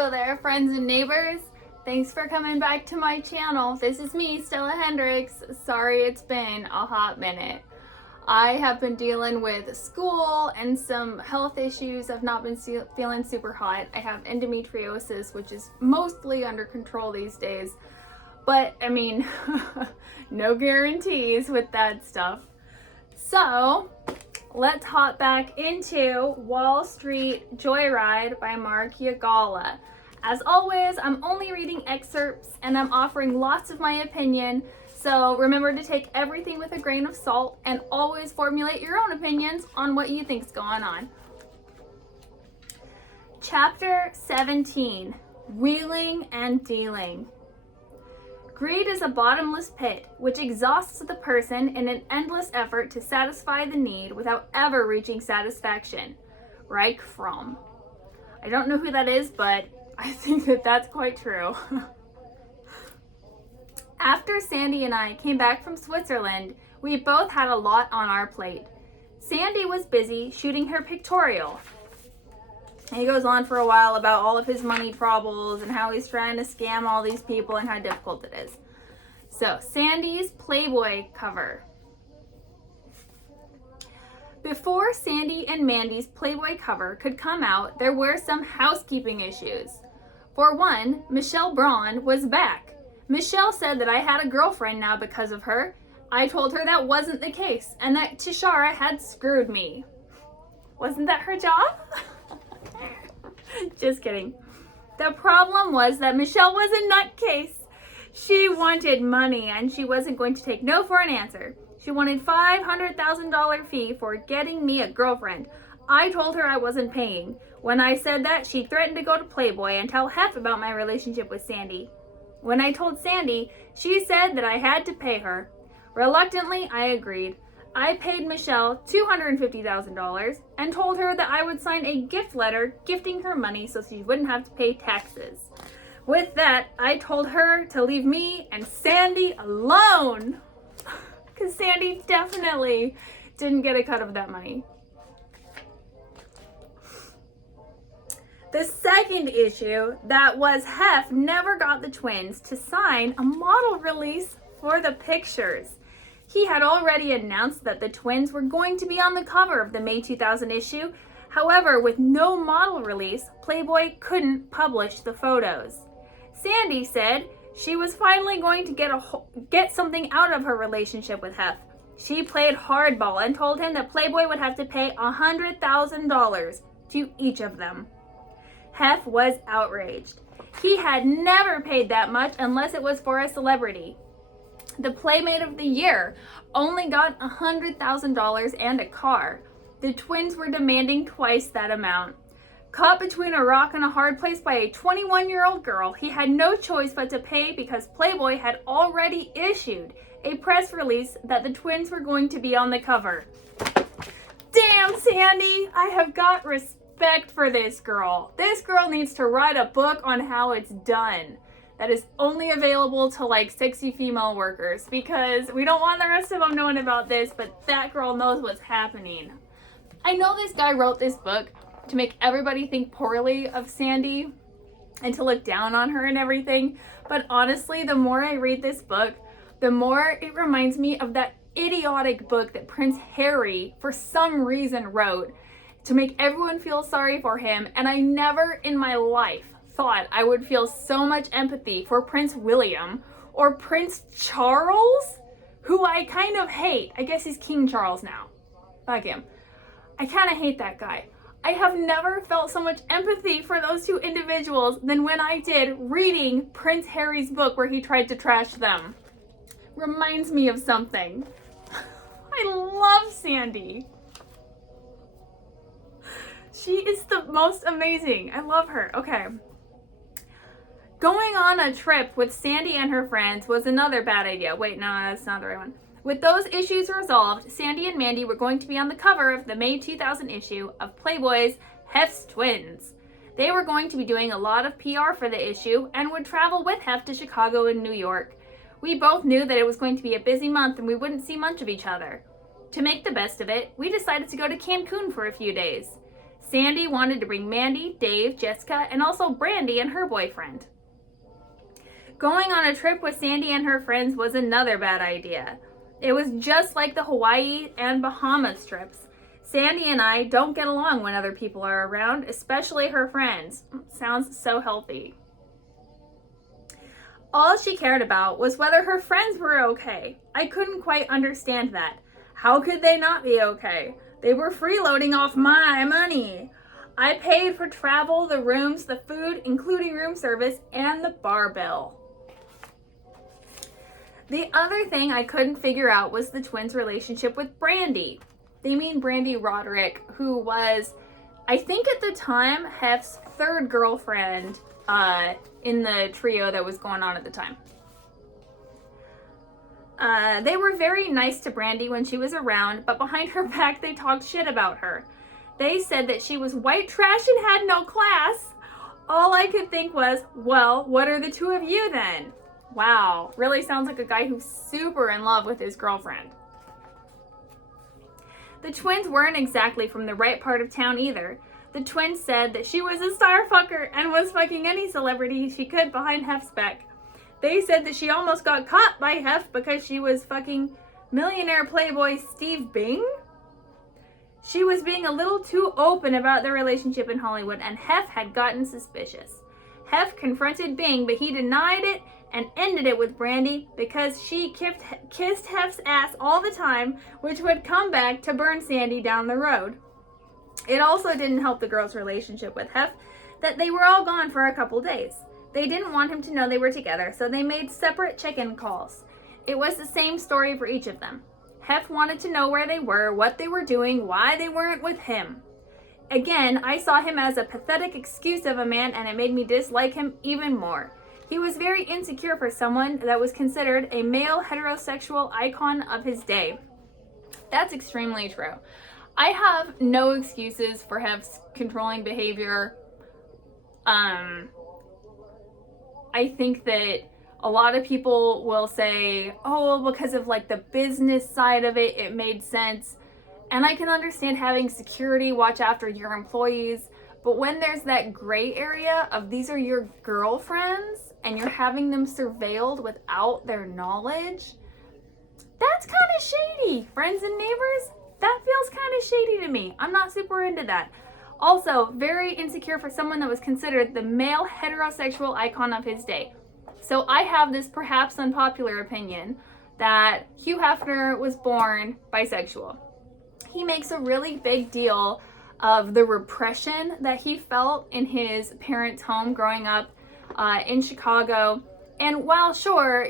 Hello there, friends and neighbors. Thanks for coming back to my channel. This is me, Stella Hendricks. Sorry it's been a hot minute. I have been dealing with school and some health issues. I've not been feeling super hot. I have endometriosis, which is mostly under control these days. But, I mean, no guarantees with that stuff. So, let's hop back into Wall Street Joyride by Mark Yagala. As always, I'm only reading excerpts and I'm offering lots of my opinion, so remember to take everything with a grain of salt and always formulate your own opinions on what you think's going on. Chapter 17, Wheeling and Dealing. Greed is a bottomless pit which exhausts the person in an endless effort to satisfy the need without ever reaching satisfaction. Reich Fromm. I don't know who that is, but I think that that's quite true. After Sandy and I came back from Switzerland, we both had a lot on our plate. Sandy was busy shooting her pictorial. He goes on for a while about all of his money troubles and how he's trying to scam all these people and how difficult it is. So, Sandy's Playboy cover. Before Sandy and Mandy's Playboy cover could come out, there were some housekeeping issues. For one, Michelle Braun was back. Michelle said that I had a girlfriend now because of her. I told her that wasn't the case and that Tishara had screwed me. Wasn't that her job? Just kidding. The problem was that Michelle was a nutcase. She wanted money and she wasn't going to take no for an answer. She wanted $500,000 fee for getting me a girlfriend. I told her I wasn't paying. When I said that, she threatened to go to Playboy and tell Hef about my relationship with Sandy. When I told Sandy, she said that I had to pay her. Reluctantly, I agreed. I paid Michelle $250,000 and told her that I would sign a gift letter gifting her money so she wouldn't have to pay taxes. With that, I told her to leave me and Sandy alone. Because Sandy definitely didn't get a cut of that money. The second issue that was Hef never got the twins to sign a model release for the pictures. He had already announced that the twins were going to be on the cover of the May 2000 issue. However, with no model release, Playboy couldn't publish the photos. Sandy said she was finally going to get something out of her relationship with Hef. She played hardball and told him that Playboy would have to pay $100,000 to each of them. Hef was outraged. He had never paid that much unless it was for a celebrity. The Playmate of the Year only got $100,000 and a car. The twins were demanding twice that amount. Caught between a rock and a hard place by a 21-year-old girl, he had no choice but to pay because Playboy had already issued a press release that the twins were going to be on the cover. Damn, Sandy! I have got respect for this girl. This girl needs to write a book on how it's done. That is only available to like 60 female workers because we don't want the rest of them knowing about this, but that girl knows what's happening. I know this guy wrote this book to make everybody think poorly of Sandy and to look down on her and everything, but honestly, the more I read this book, the more it reminds me of that idiotic book that Prince Harry, for some reason, wrote to make everyone feel sorry for him, and I never in my life thought I would feel so much empathy for Prince William or Prince Charles, who I kind of hate. I guess he's King Charles now. Fuck him. I kind of hate that guy. I have never felt so much empathy for those two individuals than when I did reading Prince Harry's book where he tried to trash them. Reminds me of something. I love Sandy. She is the most amazing. I love her. Okay. Going on a trip with Sandy and her friends was another bad idea. Wait, no, that's not the right one. With those issues resolved, Sandy and Mandy were going to be on the cover of the May 2000 issue of Playboy's Hef's Twins. They were going to be doing a lot of PR for the issue and would travel with Hef to Chicago and New York. We both knew that it was going to be a busy month and we wouldn't see much of each other. To make the best of it, we decided to go to Cancun for a few days. Sandy wanted to bring Mandy, Dave, Jessica, and also Brandy and her boyfriend. Going on a trip with Sandy and her friends was another bad idea. It was just like the Hawaii and Bahamas trips. Sandy and I don't get along when other people are around, especially her friends. Sounds so healthy. All she cared about was whether her friends were okay. I couldn't quite understand that. How could they not be okay? They were freeloading off my money. I paid for travel, the rooms, the food, including room service, and the bar bill. The other thing I couldn't figure out was the twins' relationship with Brandy. They mean Brandy Roderick, who was, I think at the time, Hef's third girlfriend in the trio that was going on at the time. They were very nice to Brandy when she was around, but behind her back they talked shit about her. They said that she was white trash and had no class. All I could think was, well, what are the two of you then? Wow, really sounds like a guy who's super in love with his girlfriend. The twins weren't exactly from the right part of town either. The twins said that she was a star fucker and was fucking any celebrity she could behind Hef's back. They said that she almost got caught by Hef because she was fucking millionaire playboy Steve Bing. She was being a little too open about their relationship in Hollywood, and Hef had gotten suspicious. Hef confronted Bing, but he denied it and ended it with Brandy because she kissed Hef's ass all the time, which would come back to burn Sandy down the road. It also didn't help the girls' relationship with Hef that they were all gone for a couple days. They didn't want him to know they were together, so they made separate check-in calls. It was the same story for each of them. Hef wanted to know where they were, what they were doing, why they weren't with him. Again, I saw him as a pathetic excuse of a man, and it made me dislike him even more. He was very insecure for someone that was considered a male heterosexual icon of his day. That's extremely true. I have no excuses for Hef's controlling behavior. I think that a lot of people will say, oh, because of like the business side of it, it made sense. And I can understand having security watch after your employees. But when there's that gray area of these are your girlfriends and you're having them surveilled without their knowledge, that's kind of shady. Friends and neighbors, that feels kind of shady to me. I'm not super into that. Also, very insecure for someone that was considered the male heterosexual icon of his day. So I have this perhaps unpopular opinion that Hugh Hefner was born bisexual. He makes a really big deal of the repression that he felt in his parents' home growing up in Chicago. And while sure,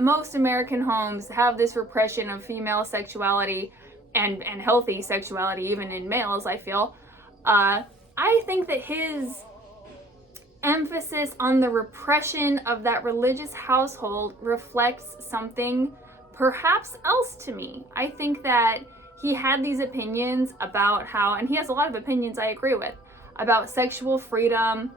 most American homes have this repression of female sexuality and healthy sexuality, even in males, I feel, I think that his emphasis on the repression of that religious household reflects something perhaps else to me. I think that he had these opinions about how, and he has a lot of opinions I agree with, about sexual freedom,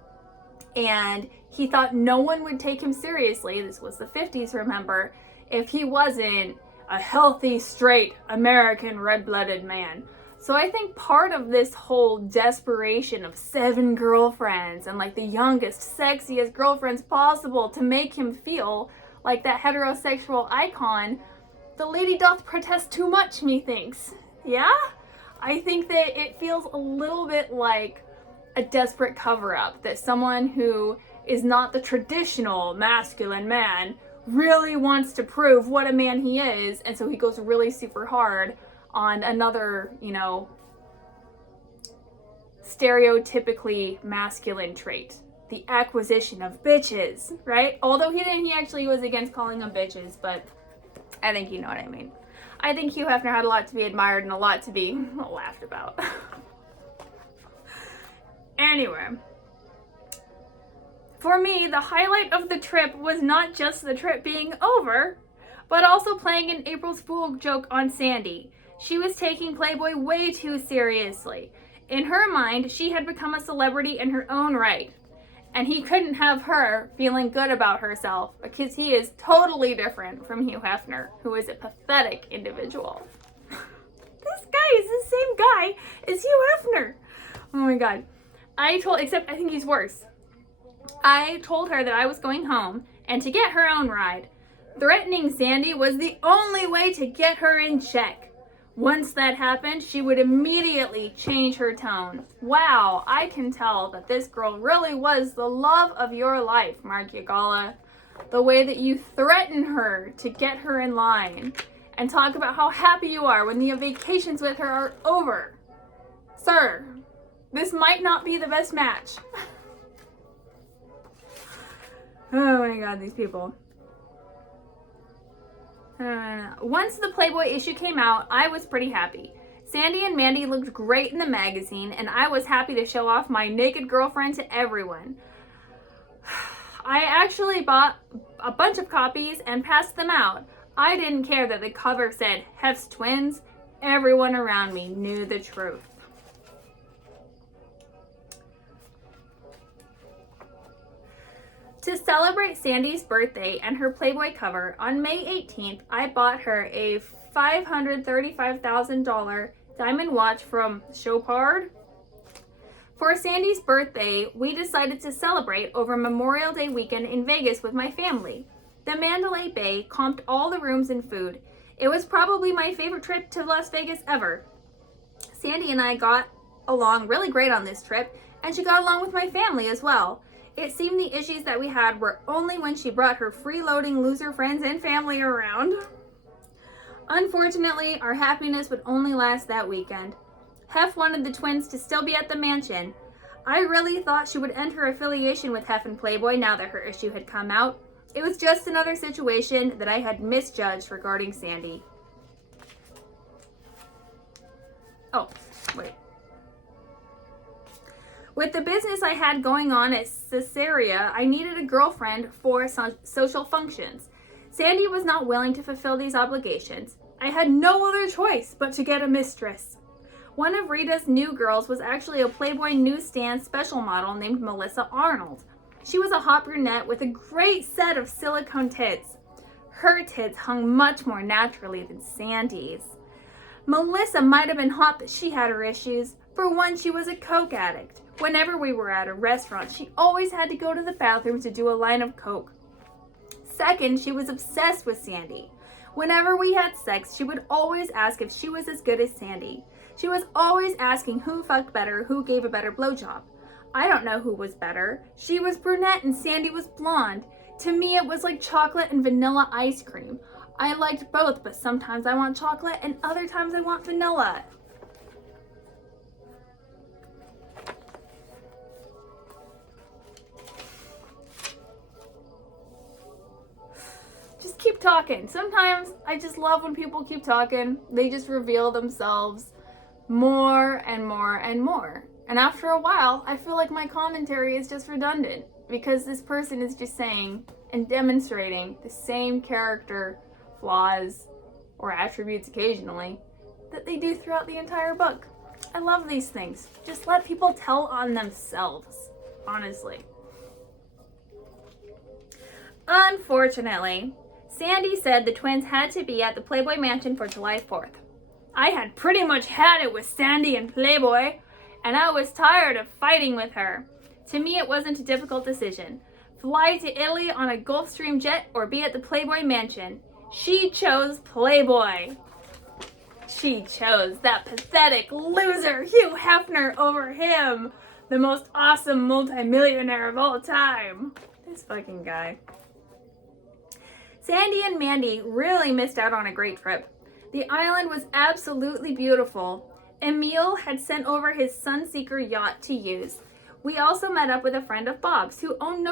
and he thought no one would take him seriously, this was the 50s, remember, if he wasn't a healthy, straight, American, red-blooded man. So I think part of this whole desperation of 7 girlfriends and like the youngest, sexiest girlfriends possible to make him feel like that heterosexual icon, the lady doth protest too much, methinks. Yeah? I think that it feels a little bit like a desperate cover-up, that someone who is not the traditional masculine man really wants to prove what a man he is, and so he goes really super hard on another, stereotypically masculine trait. The acquisition of bitches, right? Although he actually was against calling them bitches, but I think you know what I mean. I think Hugh Hefner had a lot to be admired and a lot to be laughed about. Anyway, for me, the highlight of the trip was not just the trip being over, but also playing an April Fool joke on Sandy. She was taking Playboy way too seriously. In her mind, she had become a celebrity in her own right. And he couldn't have her feeling good about herself because he is totally different from Hugh Hefner, who is a pathetic individual. This guy is the same guy as Hugh Hefner. Oh my God. Except I think he's worse. I told her that I was going home and to get her own ride. Threatening Sandy was the only way to get her in check. Once that happened, she would immediately change her tone. Wow, I can tell that this girl really was the love of your life, Mark Yagala. The way that you threaten her to get her in line and talk about how happy you are when the vacations with her are over. Sir, this might not be the best match. Oh my God, these people. Once the Playboy issue came out, I was pretty happy. Sandy and Mandy looked great in the magazine, and I was happy to show off my naked girlfriend to everyone. I actually bought a bunch of copies and passed them out. I didn't care that the cover said Hef's twins. Everyone around me knew the truth. To celebrate Sandy's birthday and her Playboy cover, on May 18th, I bought her a $535,000 diamond watch from Chopard. For Sandy's birthday, we decided to celebrate over Memorial Day weekend in Vegas with my family. The Mandalay Bay comped all the rooms and food. It was probably my favorite trip to Las Vegas ever. Sandy and I got along really great on this trip, and she got along with my family as well. It seemed the issues that we had were only when she brought her freeloading loser friends and family around. Unfortunately, our happiness would only last that weekend. Hef wanted the twins to still be at the mansion. I really thought she would end her affiliation with Hef and Playboy now that her issue had come out. It was just another situation that I had misjudged regarding Sandy. Oh, wait. With the business I had going on at Caesarea, I needed a girlfriend for social functions. Sandy was not willing to fulfill these obligations. I had no other choice but to get a mistress. One of Rita's new girls was actually a Playboy newsstand special model named Melissa Arnold. She was a hot brunette with a great set of silicone tits. Her tits hung much more naturally than Sandy's. Melissa might have been hot, but she had her issues. For one, she was a coke addict. Whenever we were at a restaurant, she always had to go to the bathroom to do a line of coke. Second, she was obsessed with Sandy. Whenever we had sex, she would always ask if she was as good as Sandy. She was always asking who fucked better, who gave a better blowjob. I don't know who was better. She was brunette and Sandy was blonde. To me, it was like chocolate and vanilla ice cream. I liked both, but sometimes I want chocolate and other times I want vanilla. Just keep talking. Sometimes I just love when people keep talking. They just reveal themselves more and more and more. And after a while, I feel like my commentary is just redundant because this person is just saying and demonstrating the same character flaws or attributes occasionally that they do throughout the entire book. I love these things. Just let people tell on themselves, honestly. Unfortunately, Sandy said the twins had to be at the Playboy Mansion for July 4th. I had pretty much had it with Sandy and Playboy, and I was tired of fighting with her. To me, it wasn't a difficult decision. Fly to Italy on a Gulfstream jet or be at the Playboy Mansion. She chose Playboy. She chose that pathetic loser Hugh Hefner over him, the most awesome multimillionaire of all time. This fucking guy. Sandy and Mandy really missed out on a great trip. The island was absolutely beautiful. Emil had sent over his Sunseeker yacht to use. We also met up with a friend of Bob's who owned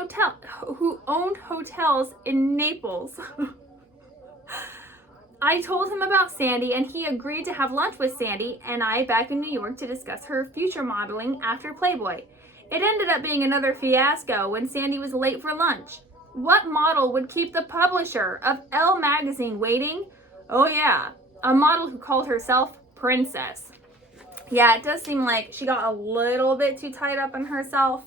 hotels in Naples. I told him about Sandy and he agreed to have lunch with Sandy and I back in New York to discuss her future modeling after Playboy. It ended up being another fiasco when Sandy was late for lunch. What model would keep the publisher of Elle magazine waiting? Oh yeah, a model who called herself Princess. Yeah, it does seem like she got a little bit too tied up in herself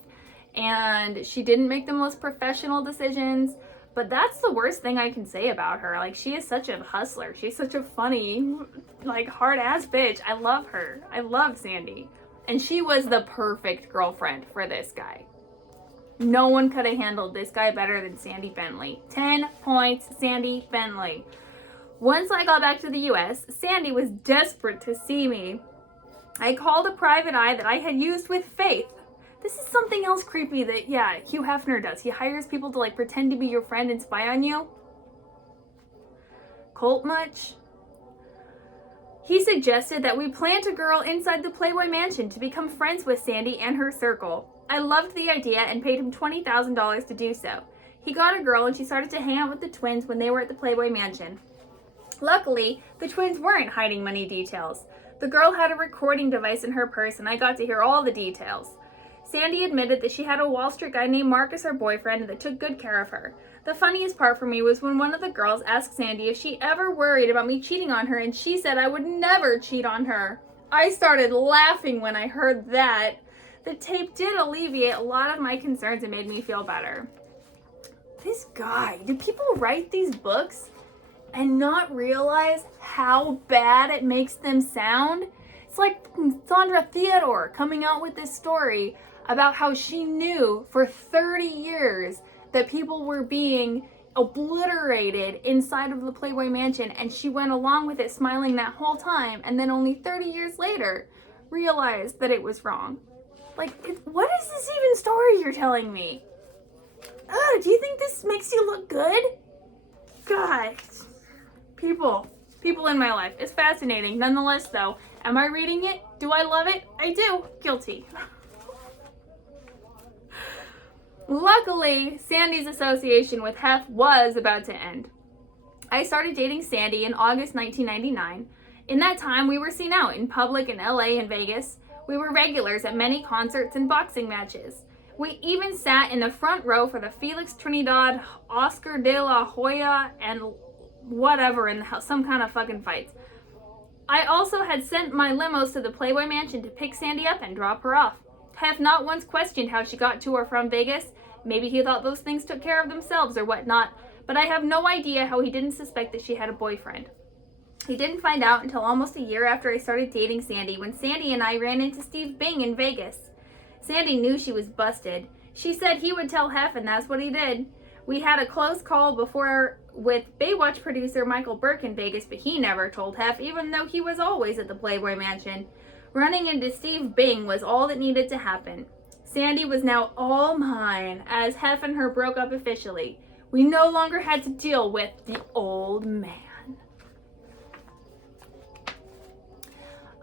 and she didn't make the most professional decisions, but that's the worst thing I can say about her. Like, she is such a hustler. She's such a funny, like, hard-ass bitch. I love her. I love Sandy. And she was the perfect girlfriend for this guy. No one could have handled this guy better than Sandy Bentley. 10 points, Sandy Bentley. Once I got back to the US, Sandy was desperate to see me. I called a private eye that I had used with Faith. This is something else creepy that, yeah, Hugh Hefner does. He hires people to like pretend to be your friend and spy on you. Cult much? He suggested that we plant a girl inside the Playboy Mansion to become friends with Sandy and her circle. I loved the idea and paid him $20,000 to do so. He got a girl and she started to hang out with the twins when they were at the Playboy Mansion. Luckily, the twins weren't hiding many details. The girl had a recording device in her purse and I got to hear all the details. Sandy admitted that she had a Wall Street guy named Marcus, her boyfriend, that took good care of her. The funniest part for me was when one of the girls asked Sandy if she ever worried about me cheating on her, and she said I would never cheat on her. I started laughing when I heard that. The tape did alleviate a lot of my concerns and made me feel better. This guy, do people write these books and not realize how bad it makes them sound? It's like Sandra Theodore coming out with this story about how she knew for 30 years that people were being obliterated inside of the Playboy Mansion, and she went along with it smiling that whole time, and then only 30 years later realized that it was wrong. Like, what is this even story you're telling me? Do you think this makes you look good? God, people in my life. It's fascinating. Nonetheless, though, am I reading it? Do I love it? I do. Guilty. Luckily, Sandy's association with Hef was about to end. I started dating Sandy in August 1999. In that time, we were seen out in public in LA and Vegas. We were regulars at many concerts and boxing matches. We even sat in the front row for the Felix Trinidad, Oscar de la Hoya, and whatever in some kind of fucking fights. I also had sent my limos to the Playboy Mansion to pick Sandy up and drop her off. Have not once questioned how she got to or from Vegas. Maybe he thought those things took care of themselves or whatnot, but I have no idea how he didn't suspect that she had a boyfriend. He didn't find out until almost a year after I started dating Sandy, when Sandy and I ran into Steve Bing in Vegas. Sandy knew she was busted. She said he would tell Hef, and that's what he did. We had a close call before with Baywatch producer Michael Burke in Vegas, but he never told Hef, even though he was always at the Playboy Mansion. Running into Steve Bing was all that needed to happen. Sandy was now all mine, as Hef and her broke up officially. We no longer had to deal with the old man.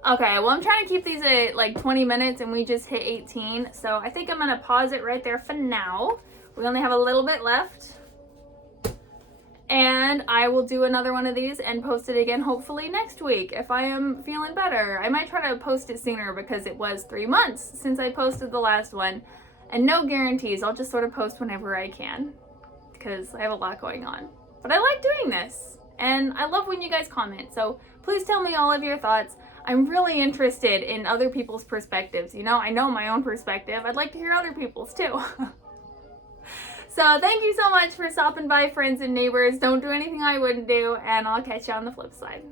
Okay, well, I'm trying to keep these at like 20 minutes and we just hit 18, so I think I'm going to pause it right there for now. We only have a little bit left. And I will do another one of these and post it again hopefully next week if I am feeling better. I might try to post it sooner because it was 3 months since I posted the last one. And no guarantees, I'll just sort of post whenever I can because I have a lot going on. But I like doing this and I love when you guys comment, so please tell me all of your thoughts. I'm really interested in other people's perspectives. You know, I know my own perspective. I'd like to hear other people's too. So thank you so much for stopping by, friends and neighbors. Don't do anything I wouldn't do, and I'll catch you on the flip side.